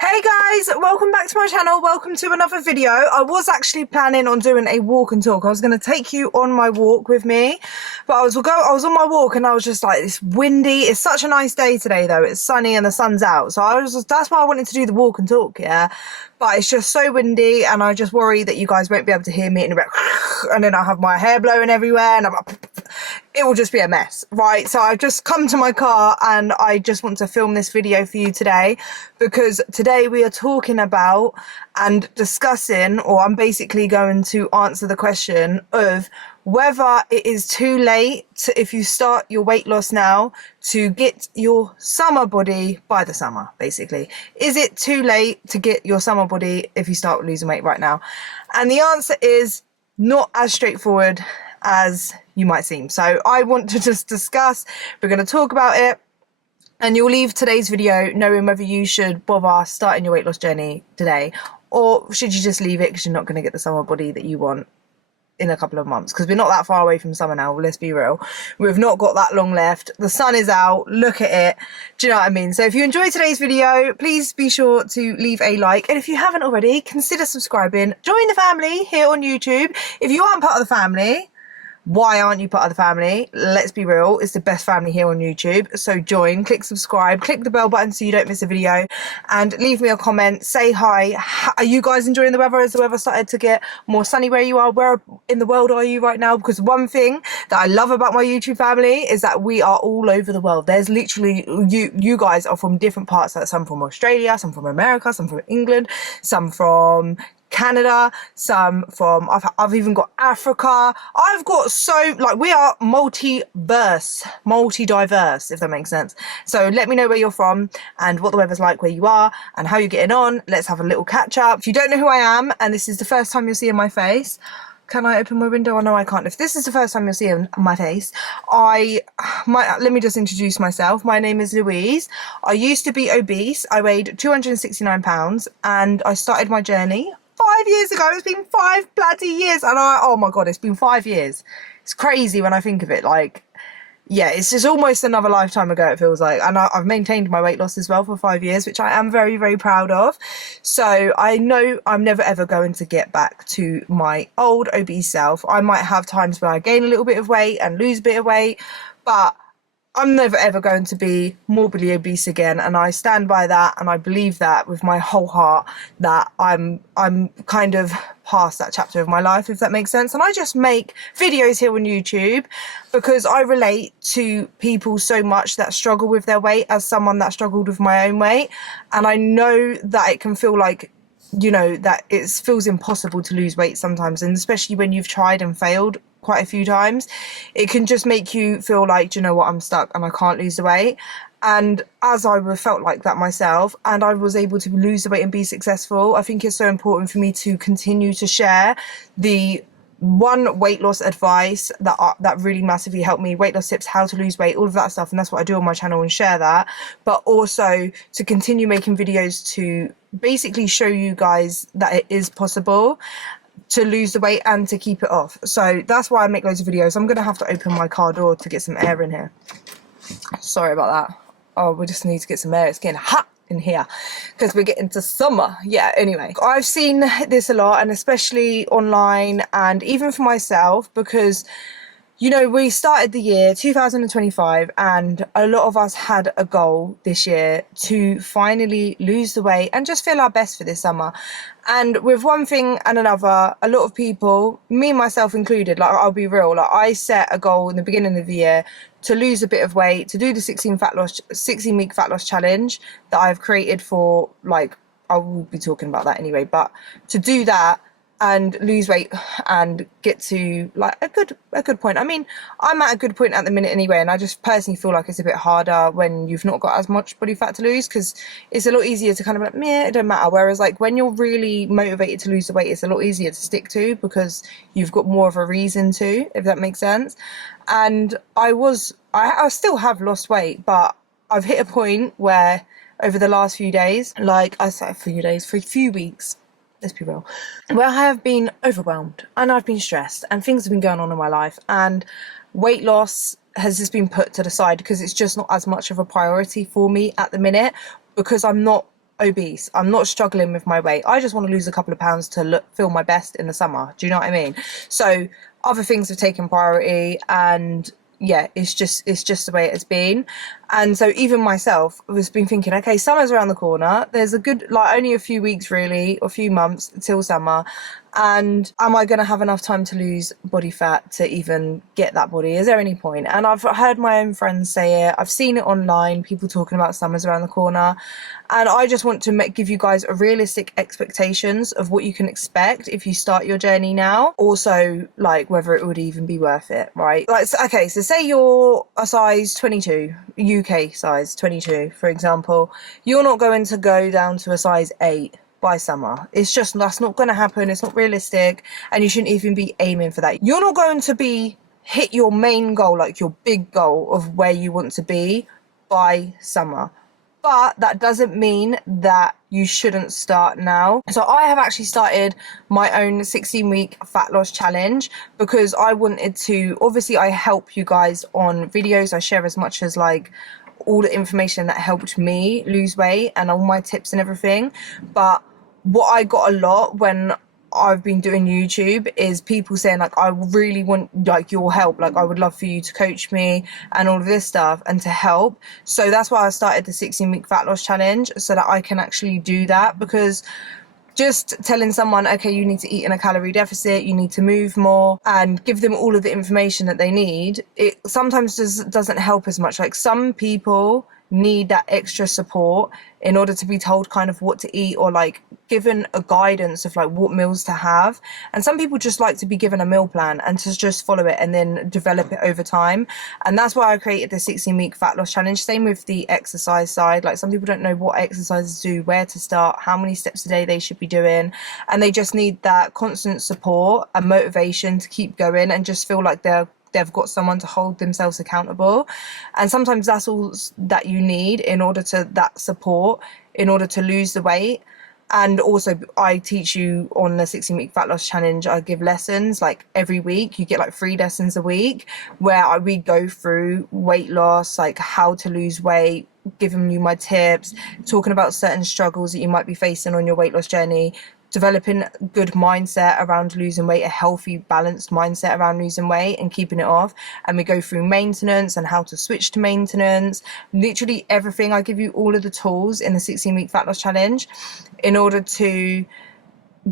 Hey guys, welcome back to my channel. Welcome to another video. I was actually planning on doing a walk and talk. I was going to take you on my walk with me, but I was on my walk and I was just like, it's windy. It's such a nice day today though. It's sunny and the sun's out. So that's why I wanted to do the walk and talk, yeah. But it's just so windy and I just worry that you guys won't be able to hear me in a bit, and then I'll have my hair blowing everywhere and it will just be a mess, right? So I've just come to my car and I just want to film this video for you today, because today we are talking about and discussing, or I'm basically going to answer the question of whether it is too late if you start your weight loss now to get your summer body by the summer, basically. Is it too late to get your summer body if you start losing weight right now? And the answer is not as straightforward as you might seem. So I want to just discuss, we're going to talk about it, and you'll leave today's video knowing whether you should bother starting your weight loss journey today, or should you just leave it because you're not going to get the summer body that you want in a couple of months, because we're not that far away from summer now. Let's be real, we've not got that long left. The sun is out, look at it. Do you know what I mean? So if you enjoyed today's video, please be sure to leave a like, and if you haven't already, consider subscribing. Join the family here on YouTube. If you aren't part of the family, why aren't you part of the family? Let's be real, it's the best family here on YouTube. So join, click subscribe, click the bell button so you don't miss a video, and leave me a comment, say hi. Are you guys enjoying the weather? Has the weather started to get more sunny where you are? Where in the world are you right now? Because one thing that I love about my YouTube family is that we are all over the world. There's literally, you guys are from different parts, some from Australia, some from America, some from England, some from Canada, some from, I've even got Africa. I've got we are multi-diverse, if that makes sense. So let me know where you're from and what the weather's like where you are and how you're getting on. Let's have a little catch up. If you don't know who I am and this is the first time you're seeing my face, can I open my window? Oh no, I can't. If this is the first time you're seeing my face, let me just introduce myself. My name is Louise. I used to be obese. I weighed 269 pounds and I started my journey 5 years ago. It's been 5 bloody years, and oh my god, it's been 5 years. It's crazy when I think of it. Like, yeah, it's just almost another lifetime ago, it feels like. And I've maintained my weight loss as well for 5 years, which I am very, very proud of. So I know I'm never ever going to get back to my old obese self. I might have times where I gain a little bit of weight and lose a bit of weight, but I'm never ever going to be morbidly obese again, and I stand by that, and I believe that with my whole heart, that I'm kind of past that chapter of my life, if that makes sense. And I just make videos here on YouTube because I relate to people so much that struggle with their weight, as someone that struggled with my own weight, and I know that it can feel like, you know, that it feels impossible to lose weight sometimes, and especially when you've tried and failed quite a few times, it can just make you feel like, do you know what, I'm stuck and I can't lose the weight. And as I felt like that myself, and I was able to lose the weight and be successful, I think it's so important for me to continue to share the weight loss advice that really massively helped me, weight loss tips, how to lose weight, all of that stuff. And that's what I do on my channel, and share that, but also to continue making videos to basically show you guys that it is possible to lose the weight and to keep it off. So that's why I make loads of videos. I'm gonna have to open my car door to get some air in here. Sorry about that. Oh, we just need to get some air. It's getting hot in here because we're getting to summer. Yeah, anyway, I've seen this a lot, and especially online and even for myself, because, you know, we started the year 2025 and a lot of us had a goal this year to finally lose the weight and just feel our best for this summer. And with one thing and another, a lot of people, me myself included, like, I'll be real, like, I set a goal in the beginning of the year to lose a bit of weight, to do the 16-week fat loss challenge that I've created for, like, I will be talking about that anyway, but to do that and lose weight and get to like a good point. I mean, I'm at a good point at the minute anyway, and I just personally feel like it's a bit harder when you've not got as much body fat to lose, because it's a lot easier to kind of like, meh, it don't matter. Whereas like when you're really motivated to lose the weight, it's a lot easier to stick to because you've got more of a reason to, if that makes sense. And I still have lost weight, but I've hit a point where over the last few days, like I said, for a few weeks, let's be real, where I have been overwhelmed and I've been stressed and things have been going on in my life, and weight loss has just been put to the side because it's just not as much of a priority for me at the minute, because I'm not obese. I'm not struggling with my weight. I just want to lose a couple of pounds to feel my best in the summer. Do you know what I mean? So other things have taken priority, and yeah, it's just the way it's been. And so even myself was been thinking, okay, summer's around the corner. There's a good, like, only a few weeks really, or a few months till summer. And am I going to have enough time to lose body fat to even get that body? Is there any point? And I've heard my own friends say it. I've seen it online, people talking about summer's around the corner. And I just want to give you guys a realistic expectations of what you can expect if you start your journey now. Also, like, whether it would even be worth it, right? Like, okay, so say you're a size 22, UK size 22, for example. You're not going to go down to a size 8 by summer. That's not going to happen. It's not realistic, and you shouldn't even be aiming for that. You're not going to hit your main goal, like your big goal of where you want to be by summer. But that doesn't mean that you shouldn't start now. So I have actually started my own 16-week fat loss challenge because I wanted to, obviously I help you guys on videos. I share as much as like all the information that helped me lose weight and all my tips and everything. But what I got a lot when I've been doing YouTube is people saying, like, I really want, like, your help, like, I would love for you to coach me and all of this stuff and to help. So that's why I started the 16-week fat loss challenge, so that I can actually do that. Because just telling someone, okay, you need to eat in a calorie deficit, you need to move more, and give them all of the information that they need, it sometimes doesn't help as much. Like, some people need that extra support in order to be told kind of what to eat, or like given a guidance of like what meals to have. And some people just like to be given a meal plan and to just follow it and then develop it over time. And that's why I created the 16-week fat loss challenge. Same with the exercise side. Like, some people don't know what exercises to do, where to start, how many steps a day they should be doing, and they just need that constant support and motivation to keep going and just feel like they've got someone to hold themselves accountable. And sometimes that's all that you need in order to that support in order to lose the weight. And also, I teach you on the 16-week fat loss challenge, I give lessons like every week. You get like 3 lessons a week where we go through weight loss, like how to lose weight, giving you my tips, talking about certain struggles that you might be facing on your weight loss journey, developing good mindset around losing weight, a healthy, balanced mindset around losing weight and keeping it off. And we go through maintenance and how to switch to maintenance, literally everything. I give you all of the tools in the 16-week fat loss challenge in order to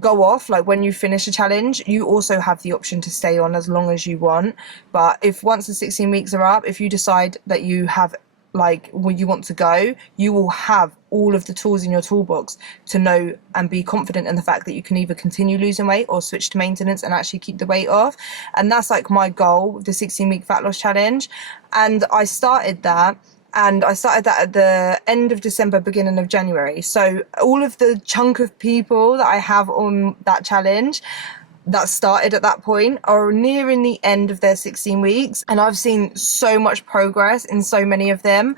go off. Like, when you finish a challenge, you also have the option to stay on as long as you want. But if once the 16 weeks are up, if you decide that you have like where you want to go, you will have all of the tools in your toolbox to know and be confident in the fact that you can either continue losing weight or switch to maintenance and actually keep the weight off. And that's like my goal with the 16-week fat loss challenge. And I started that at the end of December, beginning of January. So all of the chunk of people that I have on that challenge that started at that point are nearing the end of their 16 weeks. And I've seen so much progress in so many of them.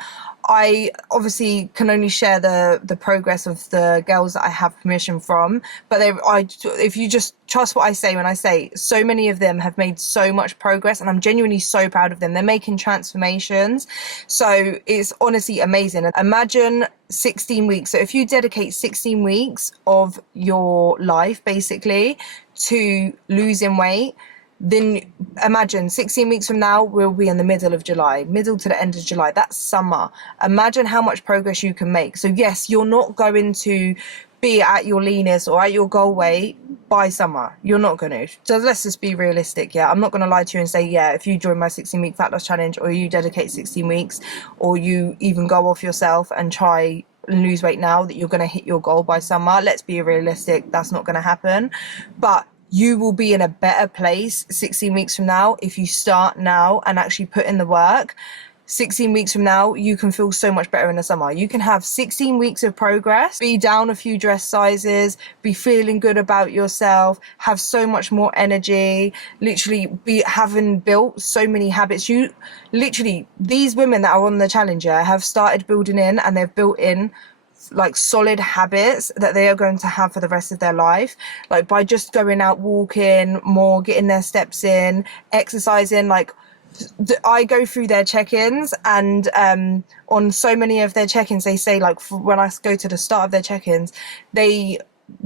I obviously can only share the progress of the girls that I have permission from, but if you just trust what I say when I say, so many of them have made so much progress, and I'm genuinely so proud of them. They're making transformations. So it's honestly amazing. Imagine 16 weeks. So if you dedicate 16 weeks of your life basically to losing weight, then imagine 16 weeks from now, we'll be in the middle of July, middle to the end of July. That's summer. Imagine how much progress you can make. So yes, you're not going to be at your leanest or at your goal weight by summer. You're not going to. So let's just be realistic. Yeah, I'm not going to lie to you and say, yeah, if you join my 16-week fat loss challenge, or you dedicate 16 weeks, or you even go off yourself and try and lose weight now, that you're going to hit your goal by summer. Let's be realistic. That's not going to happen. But you will be in a better place 16 weeks from now if you start now and actually put in the work. 16 weeks from now, you can feel so much better in the summer. You can have 16 weeks of progress, be down a few dress sizes, be feeling good about yourself, have so much more energy, literally be having built so many habits. These women that are on the challenger have started building in, and they've built in like solid habits that they are going to have for the rest of their life, like by just going out walking more, getting their steps in, exercising. Like, I go through their check-ins, and on so many of their check-ins they say, like, when I go to the start of their check-ins, they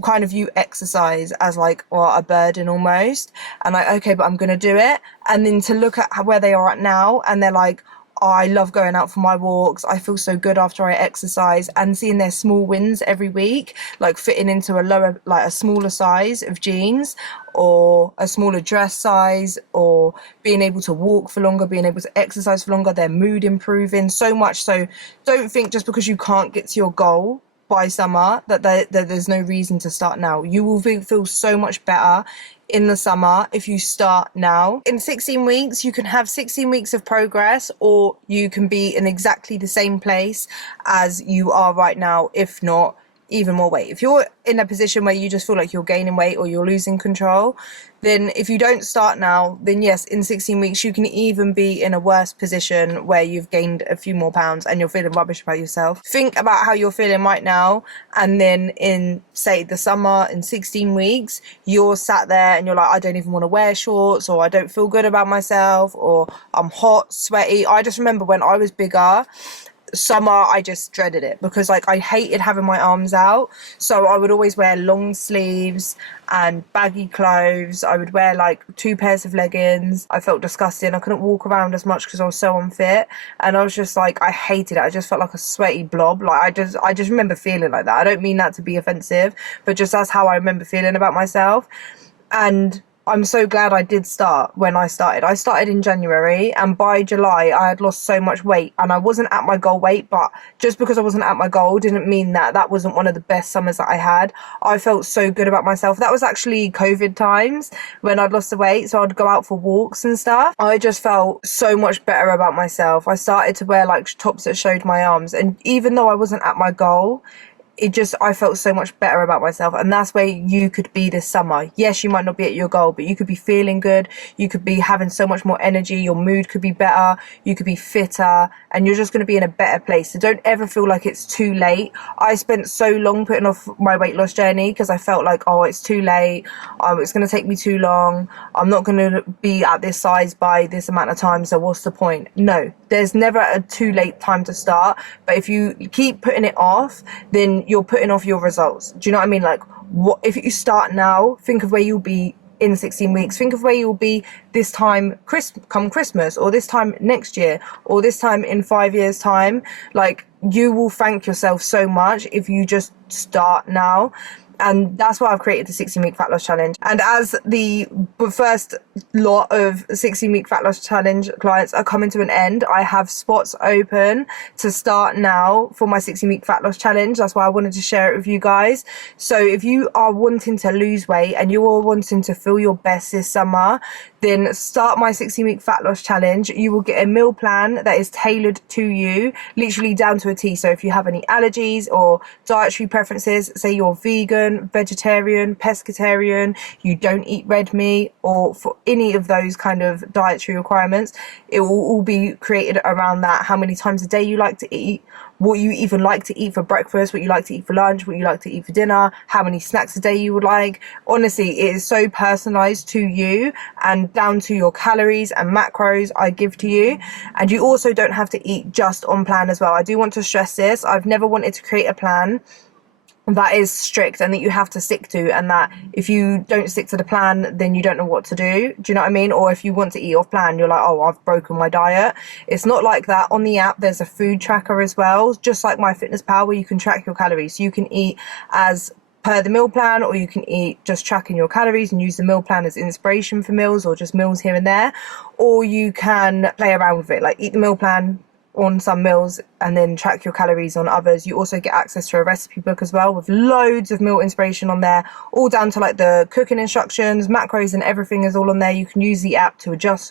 kind of view exercise as like, or a burden almost, and like, okay, but I'm gonna do it. And then to look at where they are at now, and they're like, oh, I love going out for my walks, I feel so good after I exercise, and seeing their small wins every week, like fitting into a smaller size of jeans, or a smaller dress size, or being able to walk for longer, being able to exercise for longer, their mood improving so much. So don't think just because you can't get to your goal by summer that there's no reason to start now. You will feel so much better in the summer if you start now. In 16 weeks, you can have 16 weeks of progress, or you can be in exactly the same place as you are right now, if not even more weight. If you're in a position where you just feel like you're gaining weight or you're losing control, then if you don't start now, then yes, in 16 weeks you can even be in a worse position where you've gained a few more pounds and you're feeling rubbish about yourself. Think about how you're feeling right now, and then in, say, the summer, in 16 weeks, you're sat there and you're like, I don't even want to wear shorts, or I don't feel good about myself, or I'm hot, sweaty. I just remember when I was bigger, summer, I just dreaded it because, like, I hated having my arms out. So I would always wear long sleeves and baggy clothes. I would wear like 2 pairs of leggings. I felt disgusting. I couldn't walk around as much because I was so unfit, and I was just like, I hated it. I just felt like a sweaty blob. Like, I just remember feeling like that. I don't mean that to be offensive, but just that's how I remember feeling about myself. And I'm so glad I did start when I started. I started in January, and by July I had lost so much weight, and I wasn't at my goal weight, but just because I wasn't at my goal didn't mean that that wasn't one of the best summers that I had. I felt so good about myself. That was actually COVID times when I'd lost the weight, so I'd go out for walks and stuff. I just felt so much better about myself. I started to wear like tops that showed my arms, and even though I wasn't at my goal, I felt so much better about myself. And that's where you could be this summer. Yes, you might not be at your goal, but you could be feeling good, you could be having so much more energy, your mood could be better, you could be fitter, and you're just going to be in a better place. So don't ever feel like it's too late. I spent so long putting off my weight loss journey because I felt like, oh, it's too late, it's going to take me too long, I'm not going to be at this size by this amount of time, so what's the point? No, there's never a too late time to start. But if you keep putting it off, then you're putting off your results. Do you know what I mean? Like, what if you start now? Think of where you'll be in 16 weeks. Think of where you'll be this time come Christmas, or this time next year, or this time in 5 years time. Like, you will thank yourself so much if you just start now. And that's why I've created the 16-week fat loss challenge. And as the first lot of 16-week fat loss challenge clients are coming to an end, I have spots open to start now for my 16-week fat loss challenge. That's why I wanted to share it with you guys. So if you are wanting to lose weight and you are wanting to feel your best this summer, then start my 16-week fat loss challenge. You will get a meal plan that is tailored to you, literally down to a T. So if you have any allergies or dietary preferences, say you're vegan, vegetarian, pescatarian, you don't eat red meat, or for any of those kind of dietary requirements, it will all be created around that. How many times a day you like to eat, what you even like to eat for breakfast, what you like to eat for lunch, what you like to eat for dinner, how many snacks a day you would like. Honestly, it is so personalized to you and down to your calories and macros I give to you. And you also don't have to eat just on plan as well. I do want to stress this. I've never wanted to create a plan that is strict and that you have to stick to, and that if you don't stick to the plan, then you don't know what to do. Do you know what I mean? Or if you want to eat off plan, you're like, oh, I've broken my diet. It's not like that. On the app, there's a food tracker as well, just like MyFitnessPal, where you can track your calories. So you can eat as per the meal plan, or you can eat just tracking your calories and use the meal plan as inspiration for meals, or just meals here and there. Or you can play around with it, like eat the meal plan on some meals and then track your calories on others. You also get access to a recipe book as well, with loads of meal inspiration on there, all down to like the cooking instructions, macros, and everything is all on there. You can use the app to adjust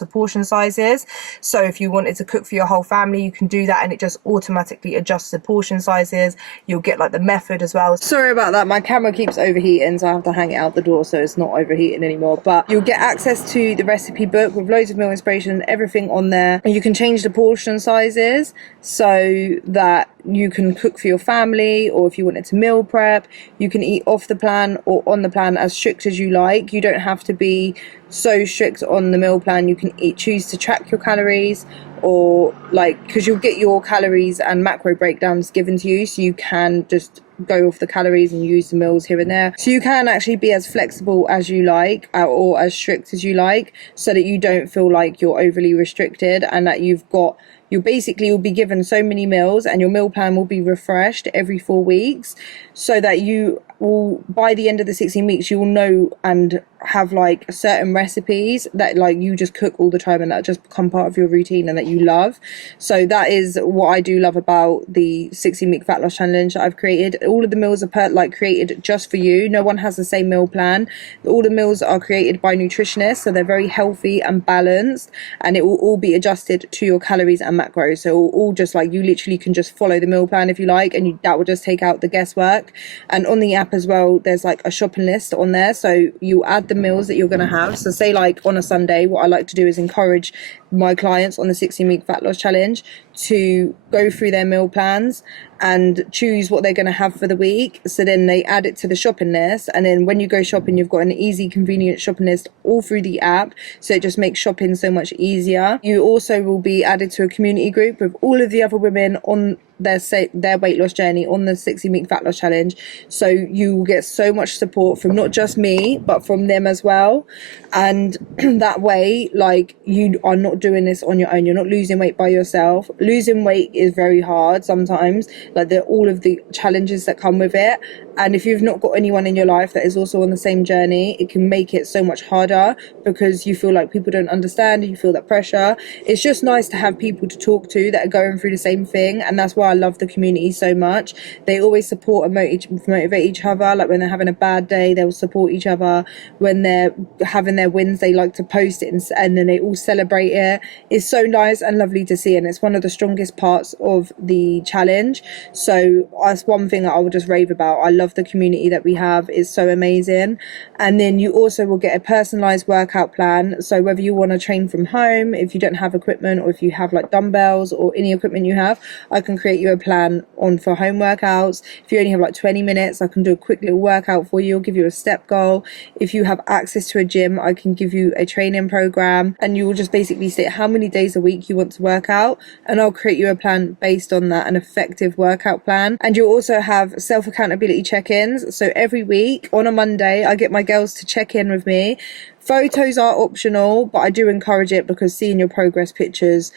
the portion sizes. So if you wanted to cook for your whole family, you can do that, and it just automatically adjusts the portion sizes. You'll get like the method as well. Sorry about that, my camera keeps overheating, so I have to hang it out the door so it's not overheating anymore. But you'll get access to the recipe book with loads of meal inspiration and everything on there, and you can change the portion portion sizes so that you can cook for your family, or if you wanted to meal prep, you can eat off the plan or on the plan as strict as you like. You don't have to be so strict on the meal plan. You can choose to track your calories, or like, because you'll get your calories and macro breakdowns given to you, so you can just go off the calories and use the meals here and there. So you can actually be as flexible as you like, or as strict as you like, so that you don't feel like you're overly restricted, and that you'll be given so many meals, and your meal plan will be refreshed every 4 weeks, so that you will, by the end of the 16 weeks, you will know and have like certain recipes that like you just cook all the time, and that just become part of your routine and that you love. So that is what I do love about the 16-week fat loss challenge that I've created. All of the meals are created just for you. No one has the same meal plan. All the meals are created by nutritionists, so they're very healthy and balanced, and it will all be adjusted to your calories and macros. So it will all just like, you literally can just follow the meal plan if you like, and that will just take out the guesswork. And on the app as well, there's like a shopping list on there, so you add the meals that you're going to have. So say like on a Sunday, what I like to do is encourage my clients on the 16-week fat loss challenge to go through their meal plans and choose what they're going to have for the week. So then they add it to the shopping list, and then when you go shopping, you've got an easy, convenient shopping list all through the app, so it just makes shopping so much easier. You also will be added to a community group with all of the other women on their weight loss journey on the 16-week fat loss challenge, so you will get so much support from not just me but from them as well. And that way, like, you are not doing this on your own. You're not losing weight by yourself. Losing weight is very hard sometimes, like all of the challenges that come with it. And if you've not got anyone in your life that is also on the same journey, it can make it so much harder, because you feel like people don't understand, you feel that pressure. It's just nice to have people to talk to that are going through the same thing, and that's why I love the community so much. They always support and motivate each other. Like when they're having a bad day, they'll support each other. When they're having their wins, they like to post it, and then they all celebrate it. It's so nice and lovely to see, and it's one of the strongest parts of the challenge. So that's one thing that I would just rave about. I love the community that we have. It's so amazing. And then you also will get a personalized workout plan. So whether you want to train from home, if you don't have equipment, or if you have like dumbbells or any equipment you have, I can create you a plan for home workouts. If you only have like 20 minutes, I can do a quick little workout for you, or give you a step goal. If you have access to a gym, I can give you a training program, and you will just basically state how many days a week you want to work out, and I'll create you a plan based on that, an effective workout plan. And you'll also have self-accountability check-ins. So every week on a Monday, I get my girls to check in with me. Photos are optional, but I do encourage it, because seeing your progress pictures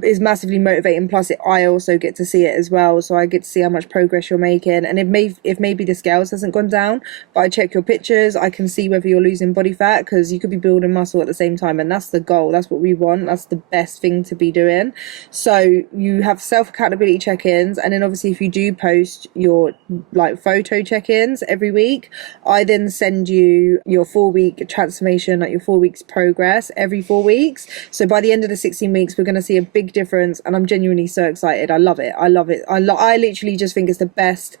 is massively motivating. Plus I also get to see it as well, so I get to see how much progress you're making. And if maybe the scales hasn't gone down, but I check your pictures, I can see whether you're losing body fat, because you could be building muscle at the same time, and that's the goal. That's what we want. That's the best thing to be doing. So you have self-accountability check-ins, and then obviously if you do post your like photo check-ins every week, I then send you your 4-week transformation, like your 4 weeks progress every 4 weeks. So by the end of the 16 weeks, we're going to see a big difference, and I'm genuinely so excited. I love it. I literally just think it's the best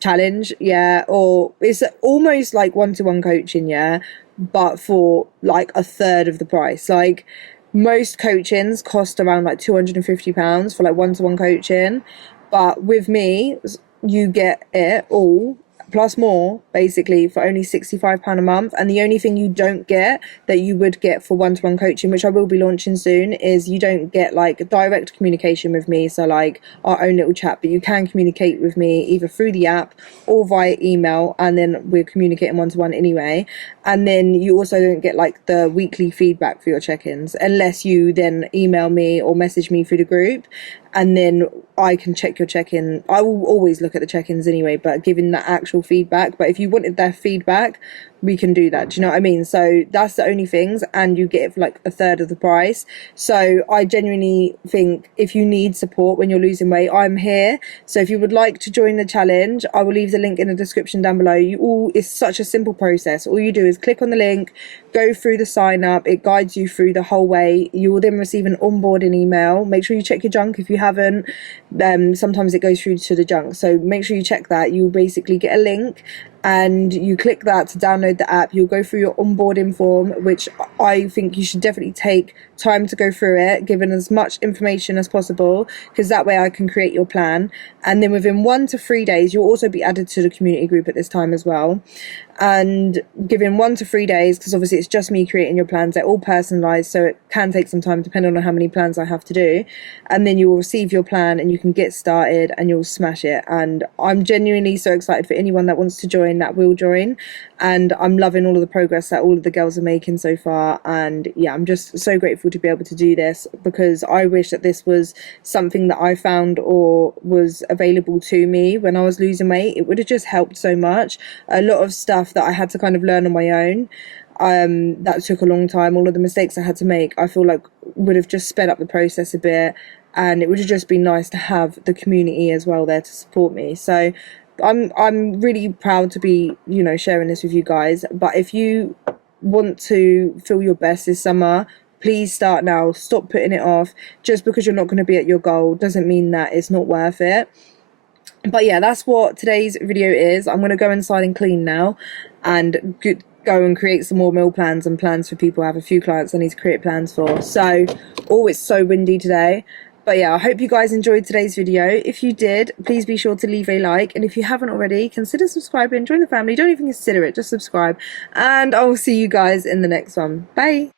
challenge. Yeah. Or it's almost like one-to-one coaching. Yeah. But for like a third of the price. Like most coachings cost around like £250 for like one-to-one coaching, but with me you get it all plus more, basically, for only £65 a month. And the only thing you don't get that you would get for one-to-one coaching, which I will be launching soon, is you don't get like direct communication with me, so like our own little chat, but you can communicate with me either through the app or via email, and then we're communicating one-to-one anyway. And then you also don't get like the weekly feedback for your check-ins, unless you then email me or message me through the group, and then I can check your check-in. I will always look at the check-ins anyway, but giving that actual feedback. But if you wanted their feedback, we can do that. Do you know what I mean? So that's the only things, and you get it for like a third of the price. So I genuinely think if you need support when you're losing weight, I'm here. So if you would like to join the challenge, I will leave the link in the description down below. It's such a simple process. All you do is click on the link, go through the sign up. It guides you through the whole way. You will then receive an onboarding email. Make sure you check your junk if you haven't. Sometimes it goes through to the junk, so make sure you check that. You'll basically get a link, and you click that to download the app. You'll go through your onboarding form, which I think you should definitely take time to go through it, given as much information as possible, because that way I can create your plan. And then within 1 to 3 days, you'll also be added to the community group at this time as well. And given 1 to 3 days, because obviously it's just me creating your plans, they're all personalized, so it can take some time depending on how many plans I have to do. And then you will receive your plan and you can get started and you'll smash it. And I'm genuinely so excited for anyone that wants to join, that will join. And I'm loving all of the progress that all of the girls are making so far. And yeah, I'm just so grateful to be able to do this, because I wish that this was something that I found or was available to me when I was losing weight. It would have just helped so much. A lot of stuff that I had to kind of learn on my own, that took a long time. All of the mistakes I had to make, I feel like would have just sped up the process a bit, and it would have just been nice to have the community as well there to support me. So I'm really proud to be, you know, sharing this with you guys. But if you want to feel your best this summer, please start now. Stop putting it off. Just because you're not going to be at your goal doesn't mean that it's not worth it. But yeah, that's what today's video is. I'm going to go inside and clean now and go and create some more meal plans and plans for people. I have a few clients I need to create plans for. So, oh, it's so windy today. But yeah, I hope you guys enjoyed today's video. If you did, please be sure to leave a like. And if you haven't already, consider subscribing, join the family. Don't even consider it, just subscribe. And I will see you guys in the next one. Bye.